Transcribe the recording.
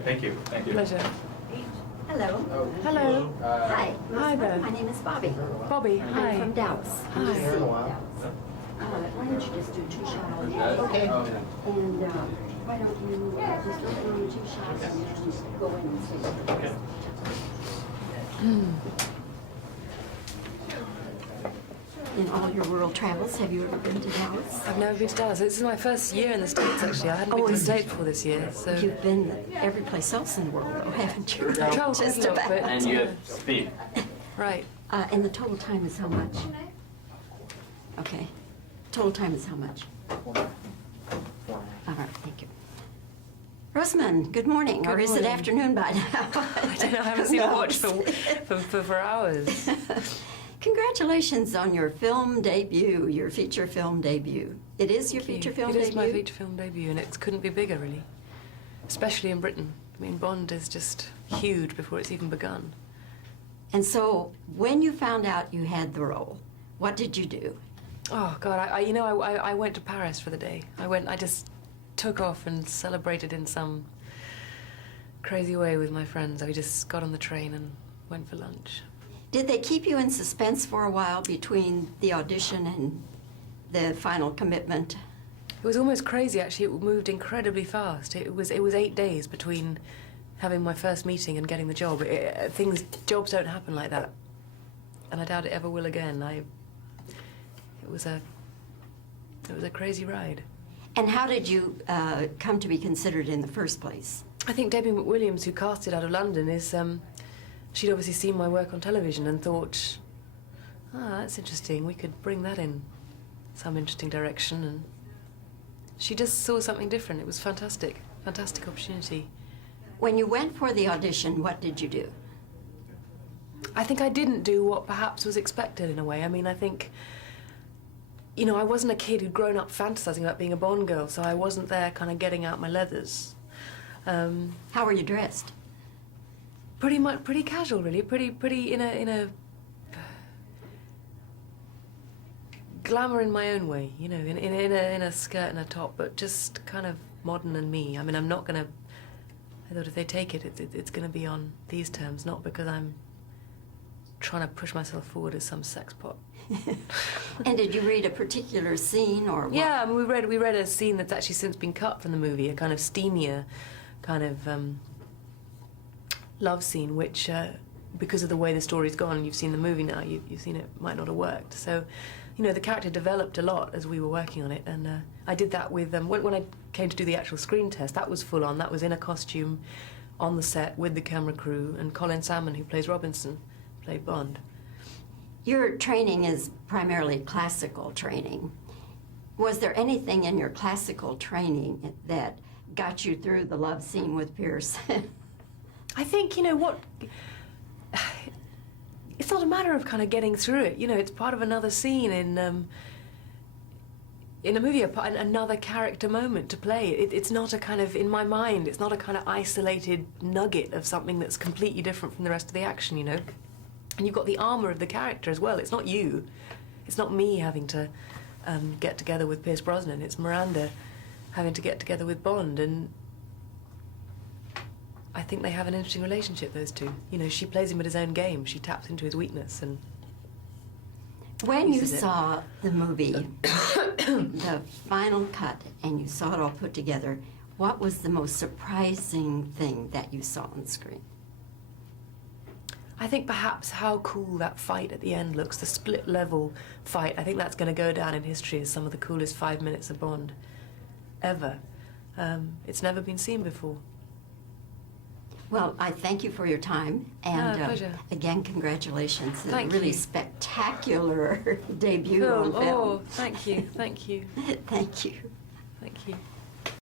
Thank you. Thank you. Pleasure. Hello. Hello. Hi. Hi there. My name is Bobby. Bobby, I'm hi. from Dallas. Hi. Just Dallas. Why don't you just do 2 shots? Okay. And why don't you just open on 2 shots and then go in and see. Okay. In all your world travels, have you ever been to Dallas? I've never been to Dallas. This is my first year in the States, actually. I hadn't been to the States before this year, so... You've been every place else in the world, though, haven't you? I've traveled quite a Just lot, about. but... And you have speed. Right. And the total time is how much? Okay. Total time is how much? All right, thank you. Rosamund, good morning. Good or is it morning. afternoon by now? I don't know, I haven't seen a watch for hours. Congratulations on your film debut, your feature film debut. It is your feature film debut? It is my feature film debut, and it couldn't be bigger, really. Especially in Britain. I mean, Bond is just huge before it's even begun. And so, when you found out you had the role, what did you do? Oh, God, I went to Paris for the day. I just took off and celebrated in some crazy way with my friends. I just got on the train and went for lunch. Did they keep you in suspense for a while between the audition and the final commitment? It was almost crazy, actually. It moved incredibly fast. It was 8 days between having my first meeting and getting the job. Jobs don't happen like that, and I doubt it ever will again. It was a crazy ride. And how did you come to be considered in the first place? I think Debbie McWilliams, who cast it out of London, she'd obviously seen my work on television and thought, that's interesting, we could bring that in some interesting direction, and she just saw something different. It was fantastic, fantastic opportunity. When you went for the audition, what did you do? I think I didn't do what perhaps was expected in a way. I mean, I think, I wasn't a kid who'd grown up fantasizing about being a Bond girl, so I wasn't there kind of getting out my leathers. How were you dressed? Pretty casual, really. Pretty in a glamour in my own way, in a skirt and a top, but just kind of modern and me. I mean, I'm not gonna. I thought if they take it, it's gonna be on these terms, not because I'm trying to push myself forward as some sex pot. And did you read a particular scene or what? Yeah, I mean, we read a scene that's actually since been cut from the movie, a kind of steamier, kind of. Love scene, which, because of the way the story's gone, you've seen the movie now, you've seen it might not have worked. So, the character developed a lot as we were working on it, and I did that with, when I came to do the actual screen test, that was full on. That was in a costume, on the set, with the camera crew, and Colin Salmon, who plays Robinson, played Bond. Your training is primarily classical training. Was there anything in your classical training that got you through the love scene with Pierce? I think, what... It's not a matter of kind of getting through it. It's part of another scene in a movie, another character moment to play. It's not a kind of, in my mind, it's not a kind of isolated nugget of something that's completely different from the rest of the action, And you've got the armor of the character as well. It's not you. It's not me having to get together with Pierce Brosnan. It's Miranda having to get together with Bond, and I think they have an interesting relationship, those two. She plays him at his own game. She taps into his weakness and when you saw the movie, the final cut, and you saw it all put together, what was the most surprising thing that you saw on screen? I think perhaps how cool that fight at the end looks, the split-level fight. I think that's going to go down in history as some of the coolest 5 minutes of Bond ever. It's never been seen before. Well, I thank you for your time, and pleasure. Again, congratulations. Thank a really you. spectacular debut on film. Oh, thank you, thank you. Thank you. Thank you.